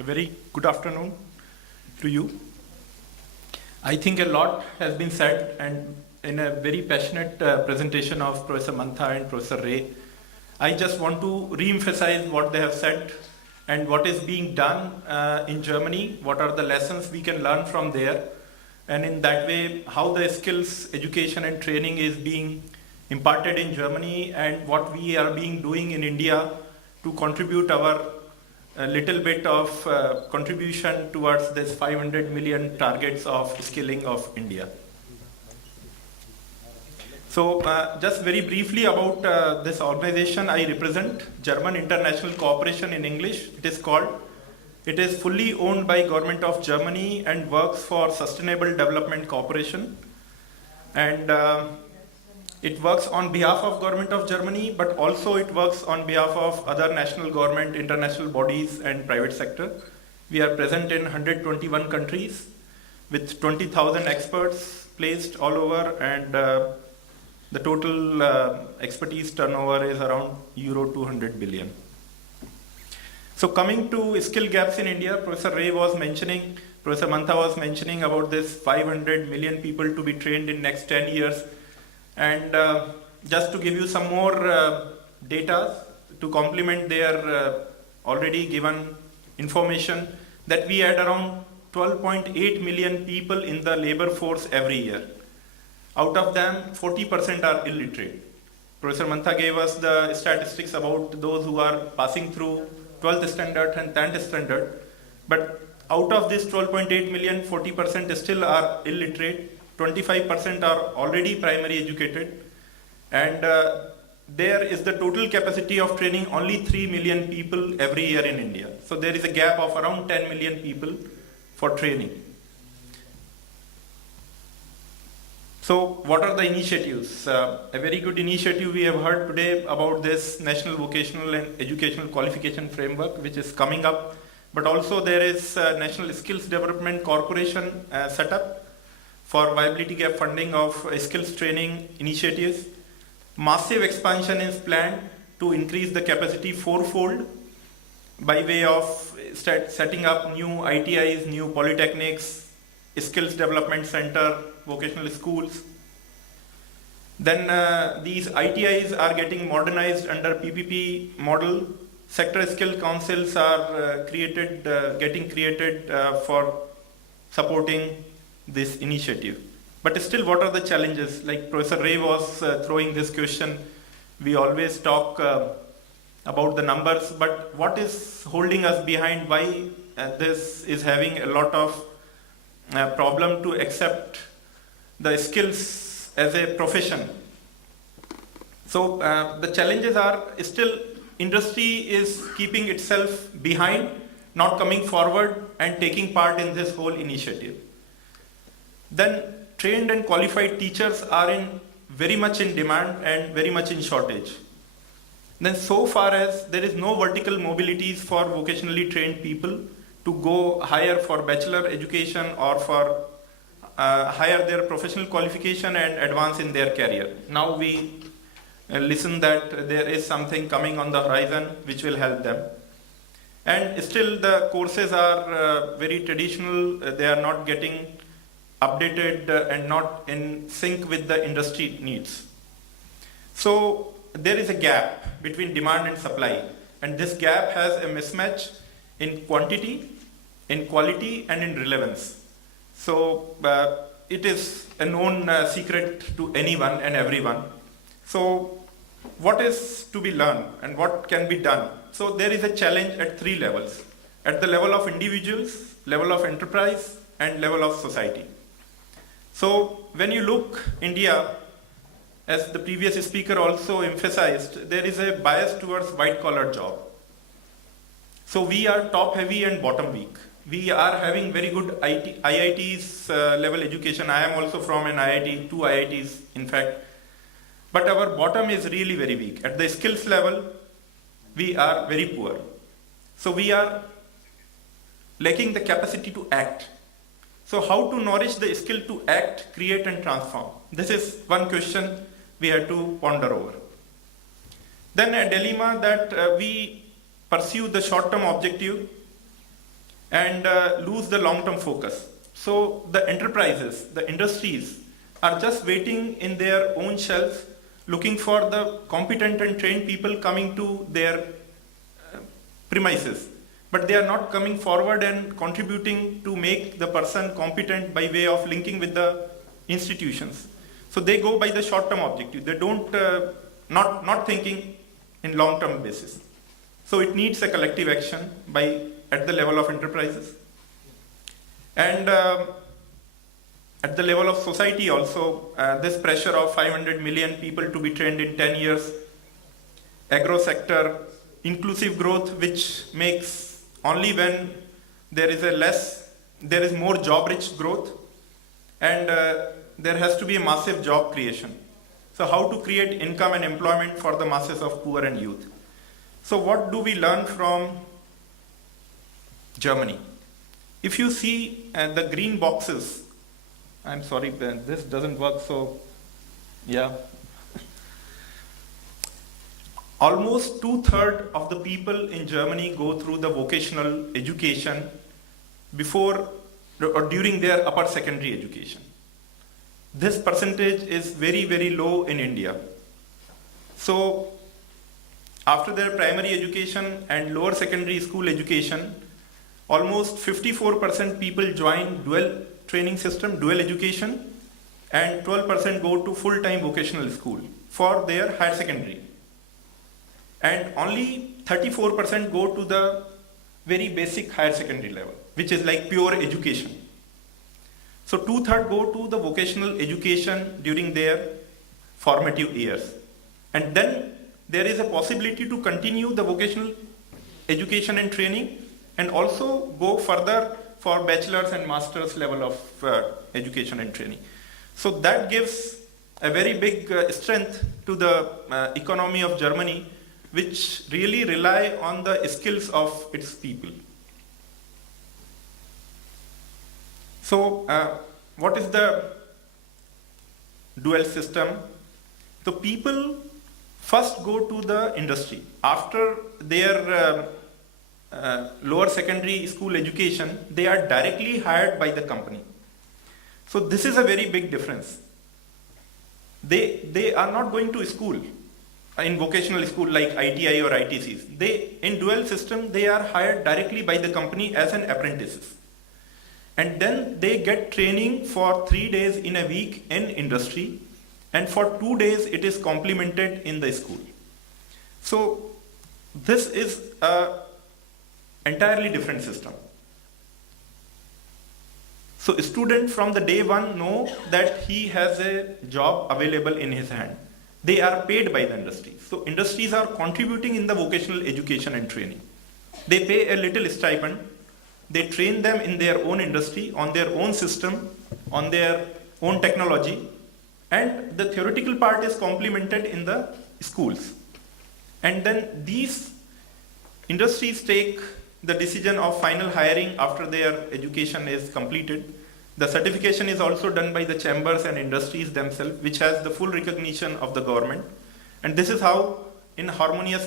A very good afternoon to you. I think a lot has been said, and in a very passionate presentation of Professor Mantha and Professor Ray, I just want to re-emphasize what they have said and what is being done in Germany, what are the lessons we can learn from there, and in that way, how the skills education and training is being imparted in Germany and what we are being doing in India to contribute our little bit of contribution towards this 500 million targets of skilling of India. So just very briefly about this organization I represent, German International Cooperation in English, it is called. It is fully owned by Government of Germany and works for Sustainable Development Cooperation. And it works on behalf of Government of Germany, but also it works on behalf of other national government, international bodies and private sector. We are present in 121 countries with 20,000 experts placed all over, and the total expertise turnover is around euro 200 billion. So coming to skill gaps in India, Professor Ray was mentioning, Professor Mantha was mentioning about this 500 million people to be trained in next 10 years. And just to give you some more data to complement their already given information, that we add around 12.8 million people in the labor force every year. Out of them, 40% are illiterate. Professor Mantha gave us the statistics about those who are passing through 12th standard and 10th standard. But out of this 12.8 million, 40% still are illiterate. 25% are already primary educated, and there is the total capacity of training only 3 million people every year in India. So there is a gap of around 10 million people for training. So what are the initiatives? A very good initiative we have heard today about this National Vocational and Educational Qualification Framework, which is coming up, but also there is National Skills Development Corporation set up for viability gap funding of skills training initiatives. Massive expansion is planned to increase the capacity fourfold by way of setting up new ITIs, new polytechnics, skills development center, vocational schools. Then these ITIs are getting modernized under PPP model. Sector skill councils are getting created for supporting this initiative. But still, what are the challenges? Like Professor Ray was throwing this question, we always talk about the numbers, but what is holding us behind? Why this is having a lot of problem to accept the skills as a profession? So the challenges are still industry is keeping itself behind, not coming forward and taking part in this whole initiative. Then trained and qualified teachers are very much in demand and very much in shortage. Then so far as there is no vertical mobilities for vocationally trained people to go higher for bachelor education or for higher their professional qualification and advance in their career. Now we listen that there is something coming on the horizon which will help them. And still the courses are very traditional, they are not getting updated and not in sync with the industry needs. So there is a gap between demand and supply, and this gap has a mismatch in quantity, in quality and in relevance. So it is a known secret to anyone and everyone. So what is to be learned and what can be done? So there is a challenge at three levels: at the level of individuals, level of enterprise and level of society. So when you look India, as the previous speaker also emphasized, there is a bias towards white collar job. So we are top heavy and bottom weak. We are having very good IITs level education. I am also from an IIT, 2 IITs in fact. But our bottom is really very weak. At the skills level, we are very poor. So we are lacking the capacity to act. So how to nourish the skill to act, create and transform? This is one question we have to ponder over. Then a dilemma that we pursue the short-term objective and lose the long-term focus. So the enterprises, the industries are just waiting in their own shelves, looking for the competent and trained people coming to their premises. But they are not coming forward and contributing to make the person competent by way of linking with the institutions. So they go by the short-term objective. They don't, not thinking in long-term basis. So it needs a collective action at the level of enterprises. And at the level of society also, this pressure of 500 million people to be trained in 10 years, agro sector, inclusive growth, which makes only when there is more job-rich growth, and there has to be a massive job creation. So how to create income and employment for the masses of poor and youth? So what do we learn from Germany? If you see the green boxes, I'm sorry, Ben, this doesn't work, so yeah. Almost 2/3 of the people in Germany go through the vocational education before or during their upper secondary education. This percentage is very, very low in India. So after their primary education and lower secondary school education, almost 54% people join dual training system, dual education, and 12% go to full-time vocational school for their higher secondary. And only 34% go to the very basic higher secondary level, which is like pure education. So 2/3 go to the vocational education during their formative years. And then there is a possibility to continue the vocational education and training and also go further for bachelor's and master's level of education and training. So that gives a very big strength to the economy of Germany, which really rely on the skills of its people. So what is the dual system? The people first go to the industry. After their lower secondary school education, they are directly hired by the company. So this is a very big difference. They are not going to school in vocational school like ITI or ITCs. In dual system, they are hired directly by the company as an apprentices. And then they get training for 3 days in a week in industry, and for 2 days it is complemented in the school. So this is an entirely different system. So a student from the day one know that he has a job available in his hand. They are paid by the industry. So industries are contributing in the vocational education and training. They pay a little stipend. They train them in their own industry, on their own system, on their own technology. And the theoretical part is complemented in the schools. And then these industries take the decision of final hiring after their education is completed. The certification is also done by the chambers and industries themselves, which has the full recognition of the government. And this is how, in harmonious way,